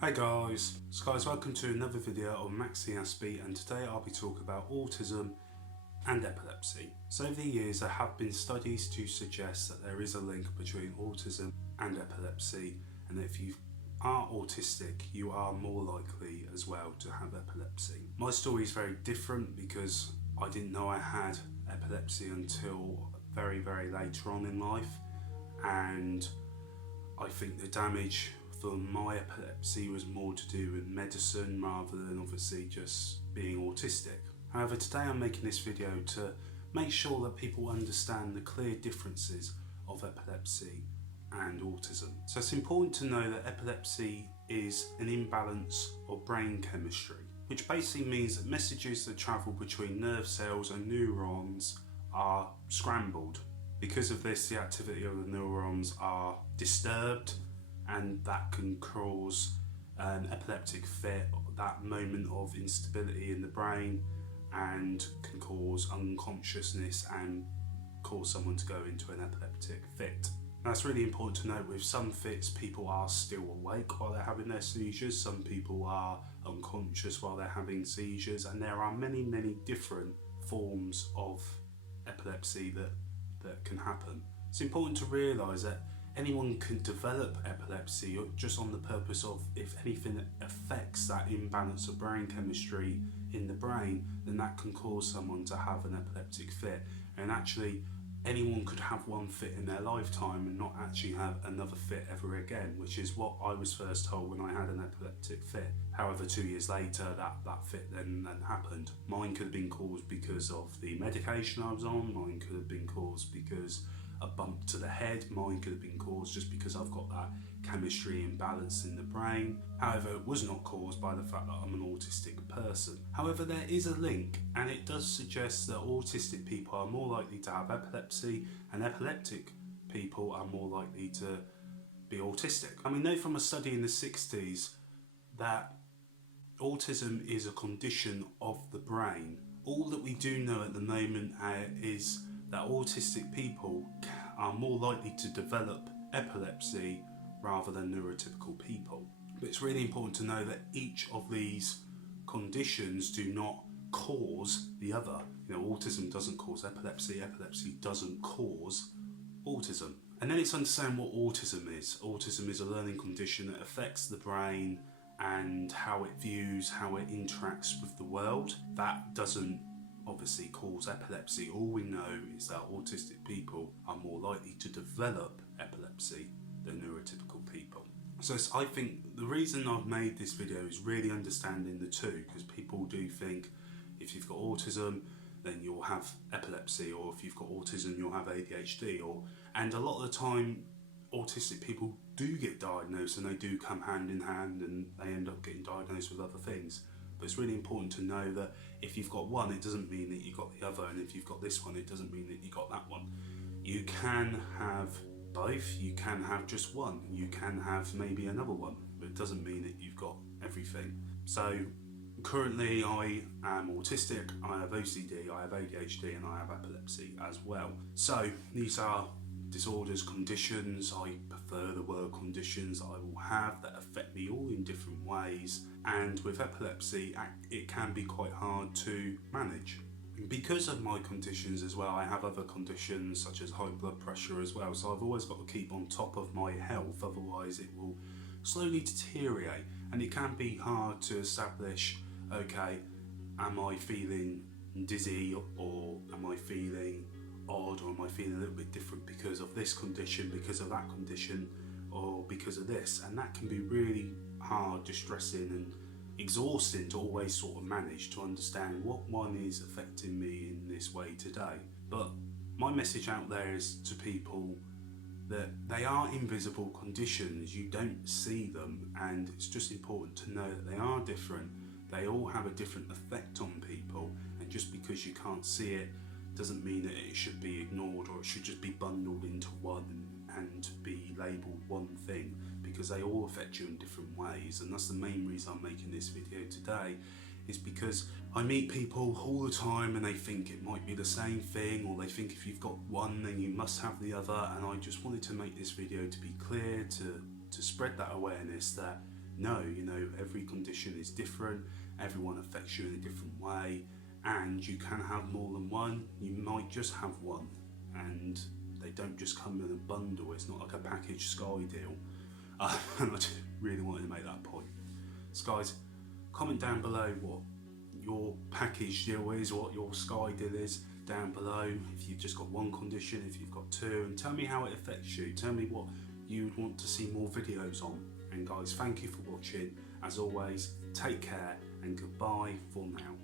Hi guys, welcome to another video on MaxiAspie, and today I'll be talking about autism and epilepsy. So over the years there have been studies to suggest that there is a link between autism and epilepsy, and if you are autistic you are more likely as well to have epilepsy. My story is very different because I didn't know I had epilepsy until very later on in life, and I think the damage for my epilepsy was more to do with medicine rather than obviously just being autistic. However, today I'm making this video to make sure that people understand the clear differences of epilepsy and autism. So it's important to know that epilepsy is an imbalance of brain chemistry, which basically means that messages that travel between nerve cells and neurons are scrambled. Because of this, the activity of the neurons are disturbed, and that can cause an epileptic fit, that moment of instability in the brain, and can cause unconsciousness and cause someone to go into an epileptic fit. Now it's really important to note, with some fits people are still awake while they're having their seizures, some people are unconscious while they're having seizures, and there are many different forms of epilepsy that can happen. It's important to realise that anyone can develop epilepsy just on the purpose of, if anything affects that imbalance of brain chemistry in the brain, then that can cause someone to have an epileptic fit. And actually anyone could have one fit in their lifetime and not actually have another fit ever again, which is what I was first told when I had an epileptic fit. However, 2 years later that fit then happened. Mine could have been caused because of the medication I was on, mine could have been caused because a bump to the head, mine could have been caused just because I've got that chemistry imbalance in the brain. However, it was not caused by the fact that I'm an autistic person. However, there is a link, and it does suggest that autistic people are more likely to have epilepsy, and epileptic people are more likely to be autistic. And we know from a study in the 60s that autism is a condition of the brain. All that we do know at the moment is that autistic people are more likely to develop epilepsy rather than neurotypical people. But it's really important to know that each of these conditions do not cause the other. Autism doesn't cause epilepsy, epilepsy doesn't cause autism. And then it's understand what autism is. Autism is a learning condition that affects the brain and how it views, how it interacts with the world. That doesn't obviously cause epilepsy. All we know is that autistic people are more likely to develop epilepsy than neurotypical people. So I think the reason I've made this video is really understanding the two, because people do think if you've got autism then you'll have epilepsy, or if you've got autism you'll have ADHD, and a lot of the time autistic people do get diagnosed and they do come hand in hand and they end up getting diagnosed with other things. But it's really important to know that if you've got one, it doesn't mean that you've got the other, and if you've got this one, it doesn't mean that you got that one. You can have both, you can have just one, you can have maybe another one, but it doesn't mean that you've got everything. So currently I am autistic, I have OCD, I have ADHD, and I have epilepsy as well. So these are disorders, conditions. I prefer the word conditions I will have that affect me all in different ways, and with epilepsy it can be quite hard to manage. Because of my conditions as well, I have other conditions such as high blood pressure as well, so I've always got to keep on top of my health, otherwise it will slowly deteriorate, and it can be hard to establish, okay, am I feeling dizzy, or am I feeling odd, or am I feeling a little bit different because of this condition, because of that condition, or because of this. And that can be really hard, distressing and exhausting to always sort of manage, to understand what one is affecting me in this way today. But my message out there is to people that they are invisible conditions, you don't see them, and it's just important to know that they are different. They all have a different effect on people, and just because you can't see it doesn't mean that it should be ignored, or it should just be bundled into one and be labelled one thing, because they all affect you in different ways. And that's the main reason I'm making this video today, is because I meet people all the time and they think it might be the same thing, or they think if you've got one then you must have the other. And I just wanted to make this video to be clear, to spread that awareness that no, every condition is different, everyone affects you in a different way, and you can have more than one. You might just have one, and they don't just come in a bundle. It's not like a package Sky deal. And I just really wanted to make that point. So guys, comment down below what your package deal is, what your Sky deal is down below. If you've just got one condition, if you've got two, and tell me how it affects you. Tell me what you would want to see more videos on. And guys, thank you for watching. As always, take care and goodbye for now.